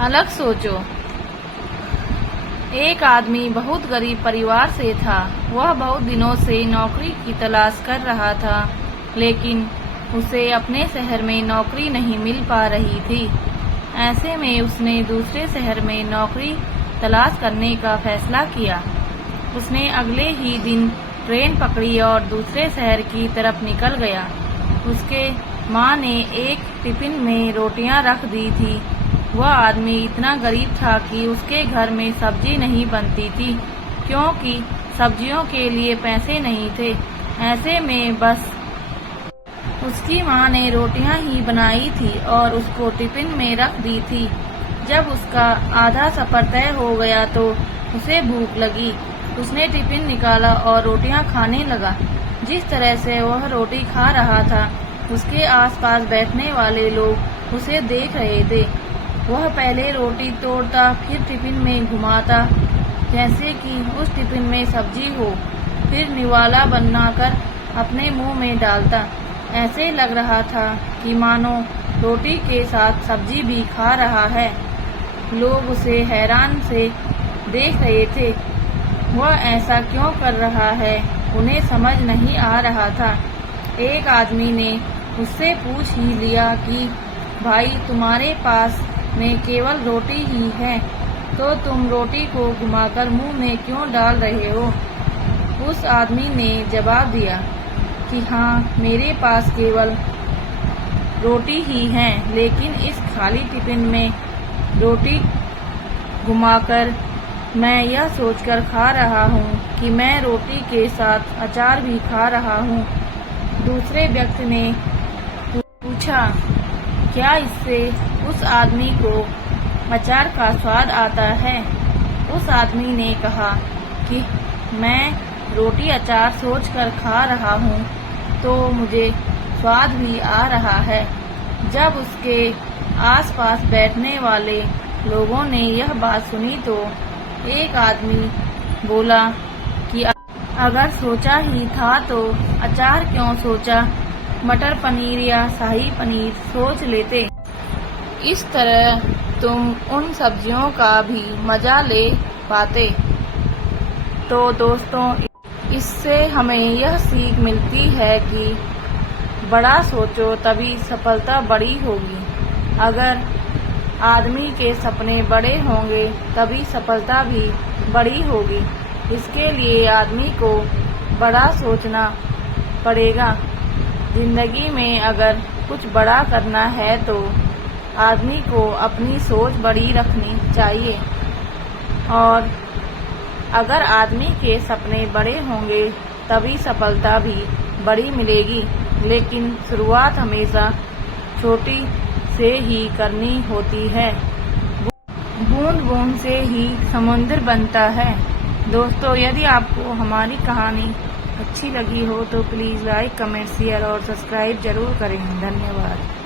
अलग सोचो। एक आदमी बहुत गरीब परिवार से था। वह बहुत दिनों से नौकरी की तलाश कर रहा था, लेकिन उसे अपने शहर में नौकरी नहीं मिल पा रही थी। ऐसे में उसने दूसरे शहर में नौकरी तलाश करने का फैसला किया। उसने अगले ही दिन ट्रेन पकड़ी और दूसरे शहर की तरफ निकल गया। उसके माँ ने एक टिफिन में रोटियां रख दी थी। वह आदमी इतना गरीब था कि उसके घर में सब्जी नहीं बनती थी, क्योंकि सब्जियों के लिए पैसे नहीं थे। ऐसे में बस उसकी माँ ने रोटियां ही बनाई थी और उसको टिफिन में रख दी थी। जब उसका आधा सफर तय हो गया तो उसे भूख लगी। उसने टिफिन निकाला और रोटियां खाने लगा। जिस तरह से वह रोटी खा रहा था, उसके आसपास बैठने वाले लोग उसे देख रहे थे। वह पहले रोटी तोड़ता, फिर टिफिन में घुमाता जैसे कि उस टिफिन में सब्जी हो, फिर निवाला बनाकर अपने मुंह में डालता। ऐसे लग रहा था कि मानो रोटी के साथ सब्जी भी खा रहा है। लोग उसे हैरान से देख रहे थे। वह ऐसा क्यों कर रहा है, उन्हें समझ नहीं आ रहा था। एक आदमी ने उससे पूछ ही लिया कि भाई, तुम्हारे पास में केवल रोटी ही है, तो तुम रोटी को घुमाकर मुंह में क्यों डाल रहे हो? उस आदमी ने जवाब दिया कि हाँ, मेरे पास केवल रोटी ही है, लेकिन इस खाली टिफिन में रोटी घुमाकर मैं यह सोचकर खा रहा हूँ कि मैं रोटी के साथ अचार भी खा रहा हूँ। दूसरे व्यक्ति ने पूछा, क्या इससे उस आदमी को अचार का स्वाद आता है? उस आदमी ने कहा कि मैं रोटी अचार सोचकर खा रहा हूँ, तो मुझे स्वाद भी आ रहा है। जब उसके आसपास बैठने वाले लोगों ने यह बात सुनी तो एक आदमी बोला कि अगर सोचा ही था तो अचार क्यों सोचा, मटर पनीर या शाही पनीर सोच लेते। इस तरह तुम उन सब्जियों का भी मजा ले पाते। तो दोस्तों, इससे हमें यह सीख मिलती है कि बड़ा सोचो तभी सफलता बड़ी होगी। अगर आदमी के सपने बड़े होंगे तभी सफलता भी बड़ी होगी। इसके लिए आदमी को बड़ा सोचना पड़ेगा। जिंदगी में अगर कुछ बड़ा करना है तो आदमी को अपनी सोच बड़ी रखनी चाहिए। और अगर आदमी के सपने बड़े होंगे तभी सफलता भी बड़ी मिलेगी। लेकिन शुरुआत हमेशा छोटी से ही करनी होती है। बूंद बूंद से ही समुद्र बनता है। दोस्तों, यदि आपको हमारी कहानी अच्छी लगी हो तो प्लीज़ लाइक, कमेंट, शेयर और सब्सक्राइब जरूर करें। धन्यवाद।